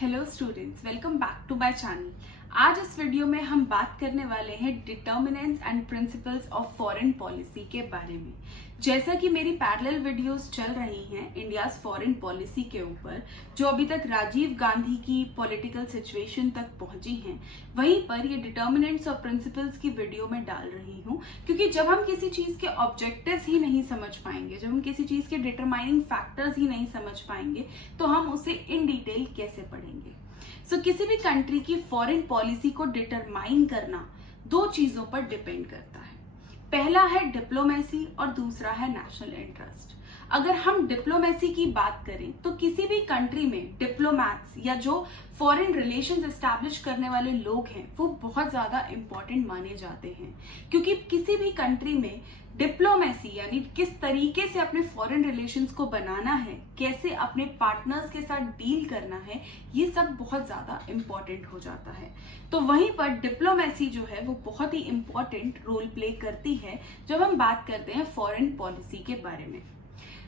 Hello students, welcome back to my channel. आज इस video में हम बात करने वाले हैं determinants and principles of foreign policy के बारे में। जैसा कि मेरी पैरेलल वीडियोस चल रही हैं इंडियाज फॉरेन पॉलिसी के ऊपर, जो अभी तक राजीव गांधी की पॉलिटिकल सिचुएशन तक पहुंची हैं, वहीं पर ये डिटर्मिनेंट्स और प्रिंसिपल्स की वीडियो में डाल रही हूं, क्योंकि जब हम किसी चीज के ऑब्जेक्टिव्स ही नहीं समझ पाएंगे, जब हम किसी चीज के डिटरमाइनिंग फैक्टर्स ही नहीं समझ पाएंगे, तो हम उसे इन डिटेल कैसे पढ़ेंगे। किसी भी कंट्री की फॉरेन पॉलिसी को डिटरमाइन करना दो चीजों पर डिपेंड करता है। पहला है डिप्लोमेसी और दूसरा है नेशनल इंटरेस्ट। अगर हम डिप्लोमेसी की बात करें तो किसी भी कंट्री में डिप्लोमैट्स या जो फॉरेन रिलेशंस एस्टैब्लिश करने वाले लोग हैं वो बहुत ज्यादा इंपॉर्टेंट माने जाते हैं, क्योंकि किसी भी कंट्री में डिप्लोमेसी यानी किस तरीके से अपने फॉरेन रिलेशंस को बनाना है, कैसे अपने पार्टनर्स के साथ डील करना है, ये सब बहुत ज्यादा इंपॉर्टेंट हो जाता है। तो वहीं पर डिप्लोमेसी जो है वो बहुत ही इंपॉर्टेंट रोल प्ले करती है जब हम बात करते हैं फॉरेन पॉलिसी के बारे में।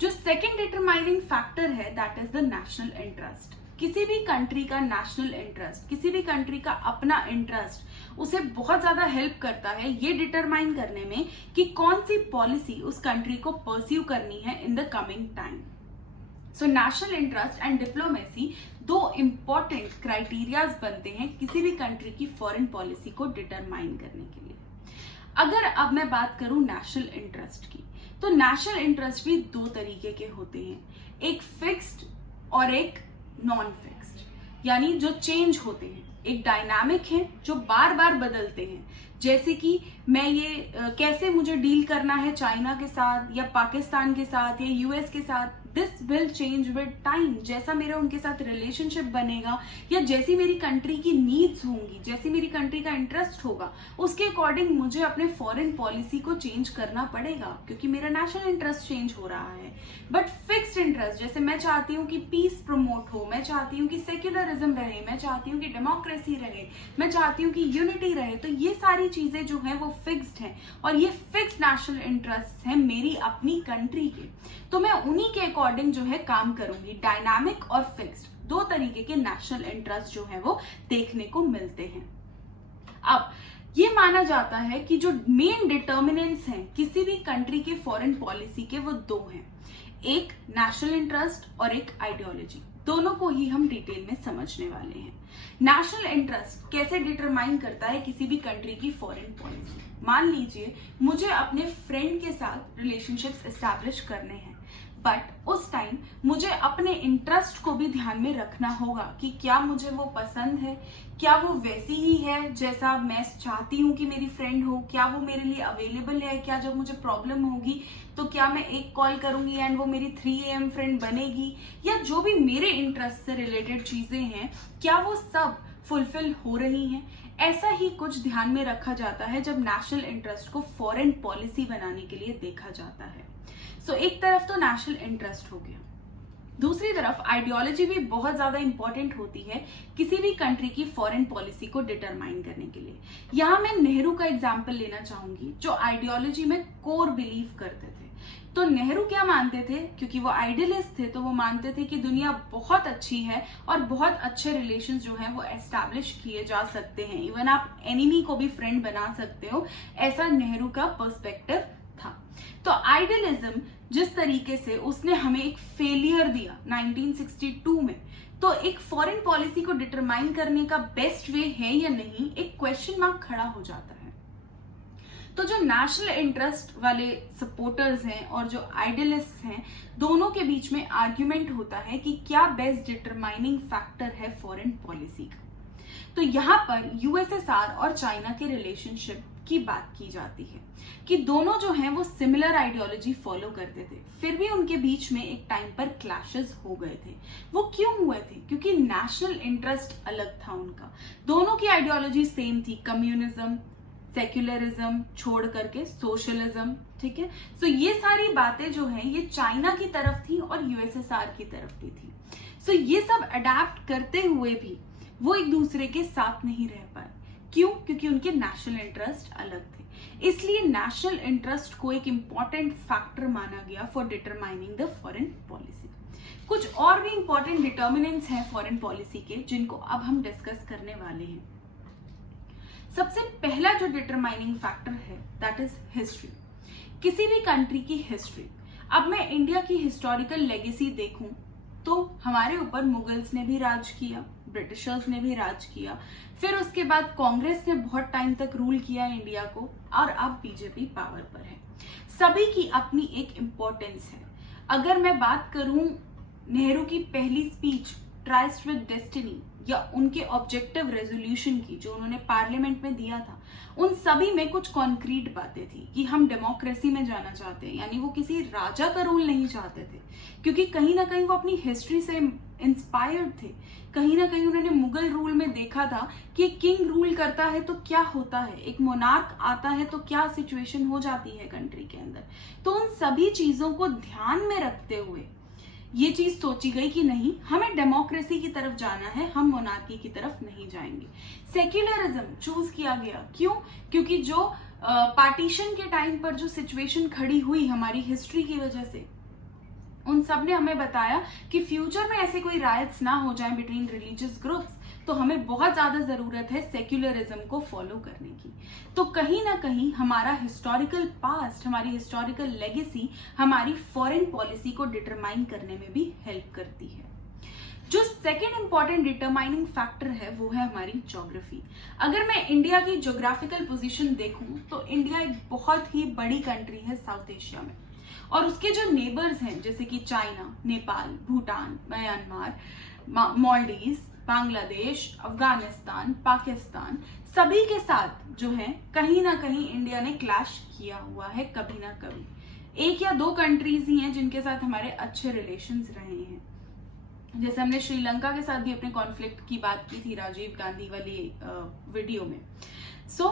जो सेकेंड डिटरमाइनिंग फैक्टर है that is the national interest. किसी भी कंट्री का नेशनल इंटरेस्ट, किसी भी कंट्री का अपना इंटरेस्ट उसे बहुत ज्यादा हेल्प करता है ये डिटरमाइन करने में कि कौन सी पॉलिसी उस कंट्री को परस्यू करनी है in the coming time. So national interest and diplomacy दो इंपॉर्टेंट क्राइटेरियाज बनते हैं किसी भी कंट्री की फॉरेन पॉलिसी को डिटरमाइन करने के लिए। अगर अब मैं बात करूं नेशनल इंटरेस्ट की, तो नेशनल इंटरेस्ट भी दो तरीके के होते हैं, एक फिक्स्ड और एक नॉन फिक्स्ड, यानी जो चेंज होते हैं। एक डायनामिक है जो बार बार बदलते हैं, जैसे कि मैं ये कैसे मुझे डील करना है चाइना के साथ या पाकिस्तान के साथ या यूएस के साथ, this will change with time. जैसा मेरा उनके साथ रिलेशनशिप बनेगा या जैसी मेरी कंट्री की नीड्स होंगी, जैसी मेरी कंट्री का इंटरेस्ट होगा, उसके अकॉर्डिंग मुझे अपने फॉरेन पॉलिसी को चेंज करना पड़ेगा, क्योंकि मेरा नेशनल इंटरेस्ट चेंज हो रहा है। बट फिक्स्ड इंटरेस्ट, जैसे मैं चाहती हूँ कि पीस प्रमोट हो, मैं चाहती हूँ कि सेक्युलरिज्म रहे, मैं चाहती हूँ कि डेमोक्रेसी रहे, मैं चाहती हूँ कि यूनिटी रहे, तो ये सारी चीजें जो है वो फिक्स्ड हैं और ये फिक्स्ड नेशनल इंटरेस्ट है मेरी अपनी कंट्री के। तो मैं उन्हीं के अकॉर्डिंग जो है काम करूंगी। डायनामिक और फिक्स्ड दो तरीके के नेशनल इंटरेस्ट जो है वो देखने को मिलते हैं। अब ये माना जाता है कि जो मेन डिटर्मिनेंट्स हैं किसी भी कंट्री के फॉरेन पॉलिसी के वो दो हैं, एक नेशनल इंटरेस्ट और एक आइडियोलॉजी। दोनों को ही हम डिटेल में समझने वाले हैं। नेशनल इंटरेस्ट कैसे डिटरमाइन करता है किसी भी कंट्री की फॉरेन पॉलिसी। मान लीजिए मुझे अपने फ्रेंड के साथ रिलेशनशिप्स एस्टैब्लिश करने हैं, बट उस टाइम मुझे अपने इंटरेस्ट को भी ध्यान में रखना होगा कि क्या मुझे वो पसंद है, क्या वो वैसी ही है जैसा मैं चाहती हूँ कि मेरी फ्रेंड हो, क्या वो मेरे लिए अवेलेबल है, क्या जब मुझे प्रॉब्लम होगी तो क्या मैं एक कॉल करूंगी एंड वो मेरी 3 AM फ्रेंड बनेगी, या जो भी मेरे इंटरेस्ट से रिलेटेड चीजें हैं क्या वो सब फुलफिल हो रही हैं। ऐसा ही कुछ ध्यान में रखा जाता है जब नेशनल इंटरेस्ट को फॉरेन पॉलिसी बनाने के लिए देखा जाता है। एक तरफ तो नेशनल इंटरेस्ट हो गया, दूसरी तरफ आइडियोलॉजी भी बहुत ज्यादा इंपॉर्टेंट होती है किसी भी कंट्री की फॉरेन पॉलिसी को डिटरमाइन करने के लिए। यहां मैं नेहरू का एग्जांपल लेना चाहूंगी, जो आइडियोलॉजी में कोर बिलीव करते थे। तो नेहरू क्या मानते थे, क्योंकि वो आइडियलिस्ट थे, तो वो मानते थे कि दुनिया बहुत अच्छी है और बहुत अच्छे रिलेशंस जो है वो एस्टैब्लिश किए जा सकते हैं, इवन आप एनिमी को भी फ्रेंड बना सकते हो, ऐसा नेहरू का पर्सपेक्टिव था। तो आइडियलिज्म जिस तरीके से उसने हमें एक फेलियर दिया 1962 में, तो एक फॉरेन पॉलिसी को डिटरमाइन करने का बेस्ट वे है या नहीं, एक क्वेश्चन मार्क खड़ा हो जाता है। तो जो नेशनल इंटरेस्ट वाले सपोर्टर्स हैं और जो आइडियलिस्ट हैं, दोनों के बीच में आर्ग्यूमेंट होता है कि क्या बेस्ट डिटरमाइनिंग फैक्टर है फॉरेन पॉलिसी का। तो यहाँ पर यूएसएसआर और चाइना के रिलेशनशिप की बात की जाती है कि दोनों जो हैं वो सिमिलर आइडियोलॉजी फॉलो करते थे, फिर भी उनके बीच में एक टाइम पर क्लैशेस हो गए थे। वो क्यों हुए थे? क्योंकि नेशनल इंटरेस्ट अलग था उनका। दोनों की आइडियोलॉजी सेम थी, कम्युनिज्म, सेक्युलरिज्म छोड़ करके सोशलिज्म, ठीक है। ये सारी बातें जो हैं ये चाइना की तरफ थी और यूएसएसआर की तरफ भी थी। ये सब अडेप्ट करते हुए भी वो एक दूसरे के साथ नहीं रह पाए। क्यों? क्योंकि उनके नेशनल इंटरेस्ट अलग थे। इसलिए नेशनल इंटरेस्ट को एक इंपॉर्टेंट फैक्टर माना गया for determining the foreign policy. कुछ और भी इंपॉर्टेंट डिटर्मिनेंट्स हैं फॉरेन पॉलिसी के जिनको अब हम डिस्कस करने वाले हैं। सबसे पहला जो डिटरमाइनिंग फैक्टर है दैट इज हिस्ट्री, किसी भी कंट्री की हिस्ट्री। अब मैं इंडिया की हिस्टोरिकल लेगेसी देखूं तो हमारे ऊपर मुगल्स ने भी राज किया, ब्रिटिशर्स ने भी राज किया, फिर उसके बाद कांग्रेस ने बहुत टाइम तक रूल किया इंडिया को, और अब बीजेपी पावर पर है। सभी की अपनी एक इम्पोर्टेंस है। अगर मैं बात करूं नेहरू की पहली स्पीच ट्राइस्ट विद डेस्टिनी या उनके ऑब्जेक्टिव रेजोल्यूशन की जो उन्होंने पार्लियामेंट में दिया था, उन सभी में कुछ कॉन्क्रीट बातें थी कि हम डेमोक्रेसी में जाना चाहते हैं, यानी वो किसी राजा का रूल नहीं चाहते थे, क्योंकि कहीं ना कहीं वो अपनी हिस्ट्री से इंस्पायर्ड थे। कहीं ना कहीं उन्होंने मुगल रूल में देखा था कि किंग रूल करता है तो क्या होता है, एक मोनार्क आता है तो क्या सिचुएशन हो जाती है कंट्री के अंदर। तो उन सभी चीजों को ध्यान में रखते हुए ये चीज सोची गई कि नहीं, हमें डेमोक्रेसी की तरफ जाना है, हम मोनार्की की तरफ नहीं जाएंगे। सेक्युलरिज्म चूज किया गया, क्यों? क्योंकि जो पार्टीशन के टाइम पर जो सिचुएशन खड़ी हुई हमारी हिस्ट्री की वजह से, उन सब ने हमें बताया कि फ्यूचर में ऐसे कोई राइट्स ना हो जाए बिटवीन रिलीजियस ग्रुप्स, तो हमें बहुत ज्यादा जरूरत है सेक्युलरिज्म को फॉलो करने की। तो कहीं ना कहीं हमारा हिस्टोरिकल पास्ट, हमारी हिस्टोरिकल लेगेसी हमारी फॉरेन पॉलिसी को डिटरमाइन करने में भी हेल्प करती है। जो सेकेंड इंपॉर्टेंट डिटरमाइनिंग फैक्टर है वो है हमारी ज्योग्राफी। अगर मैं इंडिया की ज्योग्राफिकल पोजीशन देखूं तो इंडिया एक बहुत ही बड़ी कंट्री है साउथ एशिया में, और उसके जो नेबर्स हैं जैसे कि चाइना, नेपाल, भूटान, म्यांमार, मालदीव, बांग्लादेश, अफगानिस्तान, पाकिस्तान, सभी के साथ जो है कहीं ना कहीं इंडिया ने क्लैश किया हुआ है कभी ना कभी। एक या दो कंट्रीज ही हैं जिनके साथ हमारे अच्छे रिलेशंस रहे हैं, जैसे हमने श्रीलंका के साथ भी अपने कॉन्फ्लिक्ट की बात की थी राजीव गांधी वाली वीडियो में। सो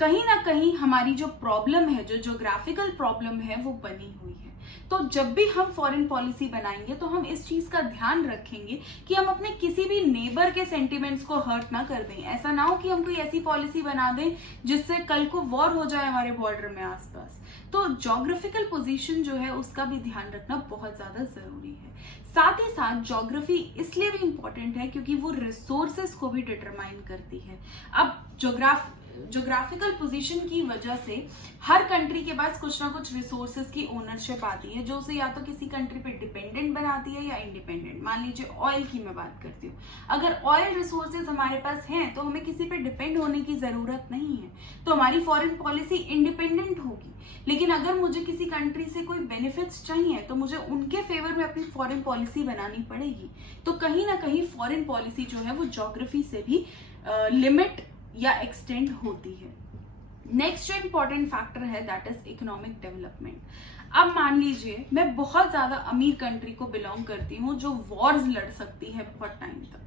कहीं ना कहीं हमारी जो प्रॉब्लम है, जो ज्योग्राफिकल प्रॉब्लम है, वो बनी हुई है। तो जब भी हम फॉरेन पॉलिसी बनाएंगे तो हम इस चीज का ध्यान रखेंगे कि हम अपने किसी भी नेबर के सेंटिमेंट्स को हर्ट ना कर दें। ऐसा ना हो कि हम कोई ऐसी पॉलिसी बना दें जिससे कल को वॉर हो जाए हमारे बॉर्डर में आसपास। तो ज्योग्राफिकल पोजीशन जो है उसका भी ध्यान रखना बहुत ज्यादा जरूरी है। साथ ही साथ ज्योग्राफी इसलिए भी इंपॉर्टेंट है क्योंकि वो रिसोर्सेस को भी डिटरमाइन करती है। अब ज्योग्राफिकल पोजीशन की वजह से हर कंट्री के पास कुछ ना कुछ रिसोर्सेज की ओनरशिप आती है जो उसे या तो किसी कंट्री पे डिपेंडेंट बनाती है या इंडिपेंडेंट। मान लीजिए ऑयल की मैं बात करती हूँ, अगर ऑयल रिसोर्सेज हमारे पास हैं तो हमें किसी पे डिपेंड होने की जरूरत नहीं है, तो हमारी फॉरेन पॉलिसी इंडिपेंडेंट होगी। लेकिन अगर मुझे किसी कंट्री से कोई बेनिफिट्स चाहिए तो मुझे उनके फेवर में अपनी फॉरेन पॉलिसी बनानी पड़ेगी। तो कहीं ना कहीं फॉरेन पॉलिसी जो है वो ज्योग्राफी से भी लिमिट या एक्सटेंड होती है। नेक्स्ट जो इंपॉर्टेंट फैक्टर है दैट इज इकोनॉमिक डेवलपमेंट। अब मान लीजिए मैं बहुत ज्यादा अमीर कंट्री को बिलोंग करती हूँ जो वॉर्स लड़ सकती है बहुत टाइम तक,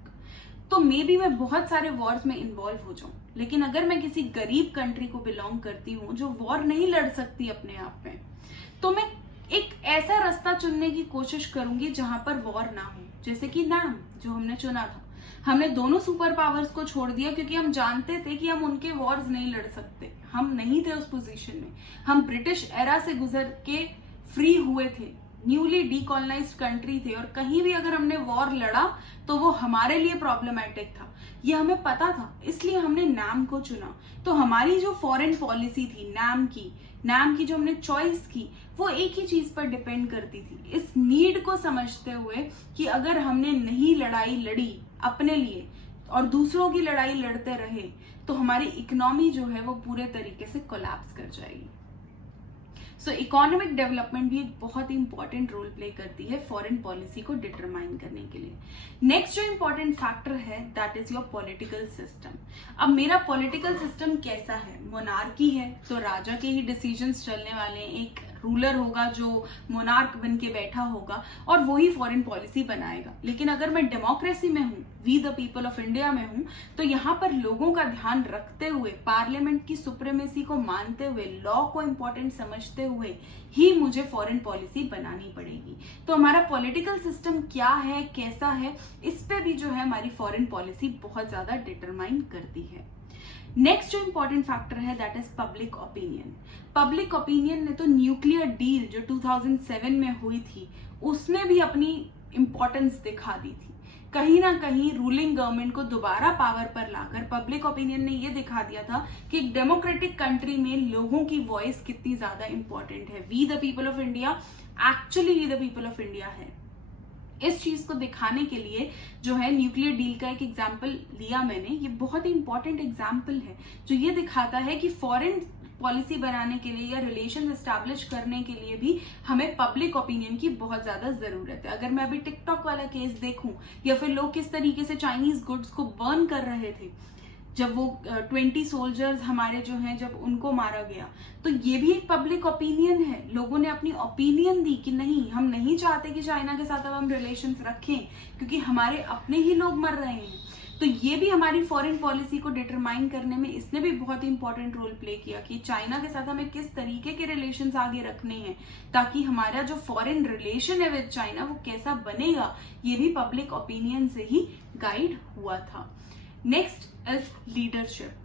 तो मे बी मैं बहुत सारे वॉर्स में इन्वॉल्व हो जाऊं। लेकिन अगर मैं किसी गरीब कंट्री को बिलोंग करती हूँ जो वॉर नहीं लड़ सकती अपने आप में, तो मैं एक ऐसा रास्ता चुनने की कोशिश करूंगी जहां पर वॉर ना हो। जैसे कि नाम जो हमने चुना था, हमने दोनों सुपर पावर्स को छोड़ दिया क्योंकि हम जानते थे कि हम उनके वॉर्स नहीं लड़ सकते, हम नहीं थे उस पोजीशन में। हम ब्रिटिश एरा से गुजर के फ्री हुए थे, न्यूली डीकॉलोनाइज्ड कंट्री थे, और कहीं भी अगर हमने वॉर लड़ा तो वो हमारे लिए प्रॉब्लमेटिक था। ये हमें पता था, इसलिए हमने नाम को चुना। तो हमारी जो फॉरेन पॉलिसी थी नाम की जो हमने चॉइस की वो एक ही चीज पर डिपेंड करती थी, इस नीड को समझते हुए कि अगर हमने नहीं लड़ाई लड़ी अपने लिए और दूसरों की लड़ाई लड़ते रहे तो हमारी इकोनॉमी जो है वो पूरे तरीके से कोलैप्स कर जाएगी। सो इकोनॉमिक डेवलपमेंट भी एक बहुत ही इंपॉर्टेंट रोल प्ले करती है फॉरेन पॉलिसी को डिटरमाइन करने के लिए। नेक्स्ट जो इंपॉर्टेंट फैक्टर है that is your political system. अब मेरा पॉलिटिकल सिस्टम कैसा है? मोनार्की है तो राजा के ही डिसीजंस चलने वाले हैं, एक रूलर होगा जो मोनार्क बन के बैठा होगा और वही फॉरेन पॉलिसी बनाएगा। लेकिन अगर मैं डेमोक्रेसी में हूँ, we the people of India में हूँ, तो यहाँ पर लोगों का ध्यान रखते हुए, पार्लियामेंट की सुप्रीमेसी को मानते हुए, लॉ को इम्पोर्टेंट समझते हुए ही मुझे फॉरेन पॉलिसी बनानी पड़ेगी। तो हमारा पॉलिटिकल सिस्टम क्या है, कैसा है, इस पे भी जो है हमारी फॉरेन पॉलिसी बहुत ज्यादा डिटरमाइन करती है। नेक्स्ट जो इंपॉर्टेंट फैक्टर है that is public opinion. Public opinion ने तो न्यूक्लियर डील जो 2007 में हुई थी उसमें भी अपनी इंपॉर्टेंस दिखा दी थी। कहीं ना कहीं रूलिंग गवर्नमेंट को दोबारा पावर पर लाकर पब्लिक ओपिनियन ने ये दिखा दिया था कि एक डेमोक्रेटिक कंट्री में लोगों की वॉइस कितनी ज्यादा इंपॉर्टेंट है। We the people of India, actually we the people of India है। इस चीज को दिखाने के लिए जो है न्यूक्लियर डील का एक एग्जाम्पल लिया मैंने। ये बहुत ही इंपॉर्टेंट एग्जाम्पल है जो ये दिखाता है कि फॉरेन पॉलिसी बनाने के लिए या रिलेशन एस्टैब्लिश करने के लिए भी हमें पब्लिक ओपिनियन की बहुत ज्यादा जरूरत है। अगर मैं अभी टिकटॉक वाला केस देखूं या फिर लोग किस तरीके से चाइनीज गुड्स को बर्न कर रहे थे जब वो 20 सोल्जर्स हमारे जो हैं जब उनको मारा गया, तो ये भी एक पब्लिक ओपिनियन है। लोगों ने अपनी ओपिनियन दी कि नहीं, हम नहीं चाहते कि चाइना के साथ अब हम रिलेशंस रखें क्योंकि हमारे अपने ही लोग मर रहे हैं। तो ये भी हमारी फॉरेन पॉलिसी को डिटरमाइन करने में इसने भी बहुत इंपॉर्टेंट रोल प्ले किया कि चाइना के साथ हमें किस तरीके के रिलेशंस आगे रखने हैं ताकि हमारा जो फॉरेन रिलेशन है विद चाइना वो कैसा बनेगा, ये भी पब्लिक ओपिनियन से ही गाइड हुआ था। Next is leadership.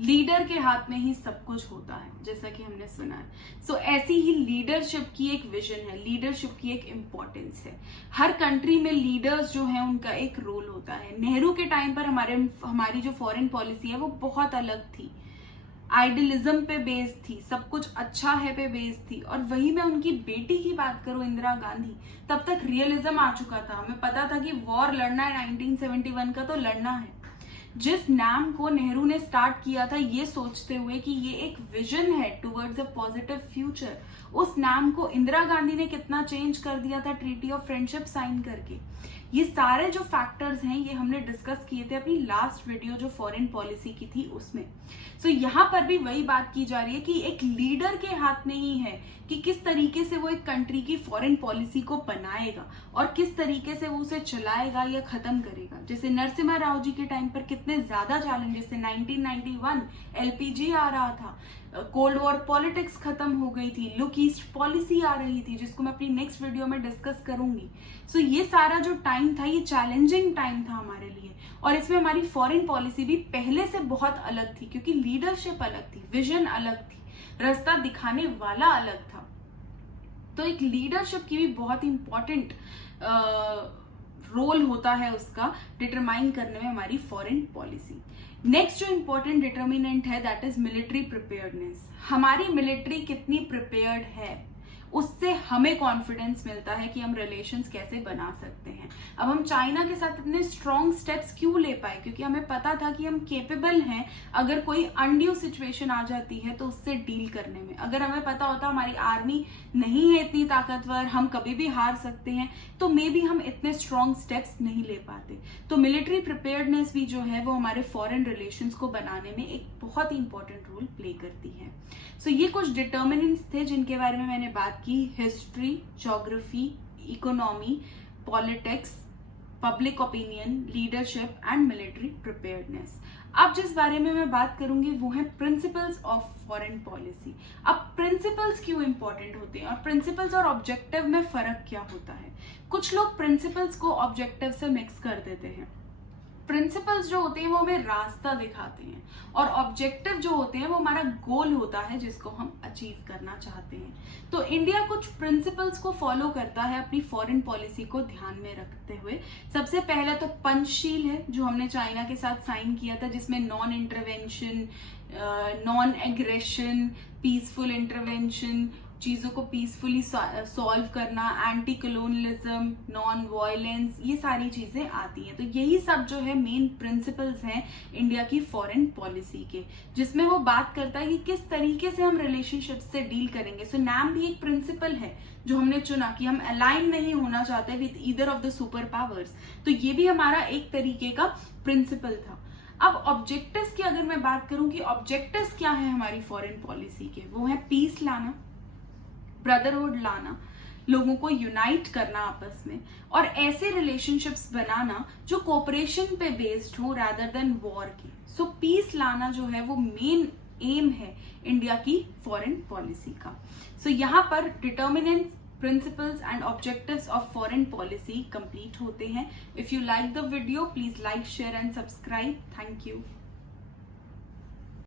लीडर के हाथ में ही सब कुछ होता है, जैसा कि हमने सुना है। सो ऐसी ही लीडरशिप की एक विजन है, लीडरशिप की एक इम्पोर्टेंस है। हर कंट्री में लीडर्स जो है उनका एक रोल होता है। नेहरू के टाइम पर हमारी जो फॉरेन पॉलिसी है वो बहुत अलग थी, आइडियलिज्म पे बेस्ड थी, सब कुछ अच्छा है पे बेस्ड थी। और वही मैं उनकी बेटी की बात करूं, इंदिरा गांधी, तब तक रियलिज्म आ चुका था। हमें पता था कि वॉर लड़ना है 1971 का, तो लड़ना है। जिस नाम को नेहरू ने स्टार्ट किया था ये सोचते हुए कि ये एक विजन है टुवर्ड्स अ पॉजिटिव फ्यूचर, उस नाम को इंदिरा गांधी ने कितना चेंज कर दिया था ट्रीटी ऑफ फ्रेंडशिप साइन करके। ये सारे जो फैक्टर्स हैं ये हमने डिस्कस किए थे अपनी लास्ट वीडियो जो फॉरेन पॉलिसी की थी उसमें। सो यहाँ पर भी वही बात की जा रही है कि एक लीडर के हाथ में ही है कि किस तरीके से वो एक कंट्री की फॉरेन पॉलिसी को बनाएगा और किस तरीके से वो उसे चलाएगा या खत्म करेगा। जैसे नरसिम्हा राव जी के टाइम पर कितने ज्यादा चैलेंजेस थे। 1991 एलपीजी आ रहा था, कोल्ड वॉर पॉलिटिक्स खत्म हो गई थी, लुक ईस्ट पॉलिसी आ रही थी जिसको मैं अपनी नेक्स्ट वीडियो में डिस्कस करूंगी। सो ये सारा जो टाइम था ये चैलेंजिंग टाइम था हमारे लिए, और इसमें हमारी फॉरेन पॉलिसी भी पहले से बहुत अलग थी क्योंकि लीडरशिप अलग थी, विजन अलग थी, रास्ता दिखाने वाला अलग था। तो एक लीडरशिप की भी बहुत इंपॉर्टेंट रोल होता है उसका डिटरमाइन करने में हमारी फॉरेन पॉलिसी। नेक्स्ट जो इंपॉर्टेंट डिटर्मिनेंट है दैट इज मिलिट्री प्रिपेयर्डनेस। हमारी मिलिट्री कितनी प्रिपेयर्ड है उससे हमें कॉन्फिडेंस मिलता है कि हम रिलेशंस कैसे बना सकते हैं। अब हम चाइना के साथ इतने स्ट्रॉन्ग स्टेप्स क्यों ले पाए, क्योंकि हमें पता था कि हम केपेबल हैं अगर कोई अनड्यू सिचुएशन आ जाती है तो उससे डील करने में। अगर हमें पता होता हमारी आर्मी नहीं है इतनी ताकतवर, हम कभी भी हार सकते हैं, तो मे बी हम इतने स्ट्रॉन्ग स्टेप्स नहीं ले पाते। तो मिलिट्री प्रिपेयर्डनेस भी जो है वो हमारे फॉरेन रिलेशंस को बनाने में एक बहुत ही इंपॉर्टेंट रोल प्ले करती है। सो ये कुछ डिटर्मिनेंट्स थे जिनके बारे में मैंने बात की। History, geography, economy, politics, public opinion, leadership and military preparedness. अब जिस बारे में मैं बात करूंगी वो है प्रिंसिपल्स ऑफ फॉरेन पॉलिसी। अब प्रिंसिपल्स क्यों इंपॉर्टेंट होते हैं और प्रिंसिपल्स और ऑब्जेक्टिव में फर्क क्या होता है। कुछ लोग प्रिंसिपल्स को ऑब्जेक्टिव से मिक्स कर देते हैं। प्रिंसिपल्स जो होते हैं वो हमें रास्ता दिखाते हैं और ऑब्जेक्टिव जो होते हैं वो हमारा गोल होता है जिसको हम अचीव करना चाहते हैं। तो इंडिया कुछ प्रिंसिपल्स को फॉलो करता है अपनी फॉरेन पॉलिसी को ध्यान में रखते हुए। सबसे पहला तो पंचशील है जो हमने चाइना के साथ साइन किया था, जिसमें non intervention, non aggression, peaceful intervention, चीजों को पीसफुली सॉल्व करना, एंटी कॉलोनियलिज्म, नॉन वायलेंस, ये सारी चीजें आती हैं। तो यही सब जो है मेन प्रिंसिपल्स हैं इंडिया की फॉरेन पॉलिसी के, जिसमें वो बात करता है कि किस तरीके से हम रिलेशनशिप से डील करेंगे। सो नाम भी एक प्रिंसिपल है जो हमने चुना कि हम अलाइन नहीं होना चाहते with either of the super powers. तो ये भी हमारा एक तरीके का प्रिंसिपल था। अब ऑब्जेक्टिव्स की अगर मैं बात करूं कि ऑब्जेक्टिव्स क्या है हमारी फॉरेन पॉलिसी के, वो है पीस लाना, ब्रदरहुड लाना, लोगों को यूनाइट करना आपस में, और ऐसे रिलेशनशिप्स बनाना जो कोऑपरेशन पे बेस्ड हो रादर देन वॉर की। सो पीस लाना जो है वो मेन एम है इंडिया की फॉरेन पॉलिसी का। सो यहाँ पर determinants, principles and objectives of foreign policy complete होते हैं। If you like the video please like, share and subscribe. Thank you.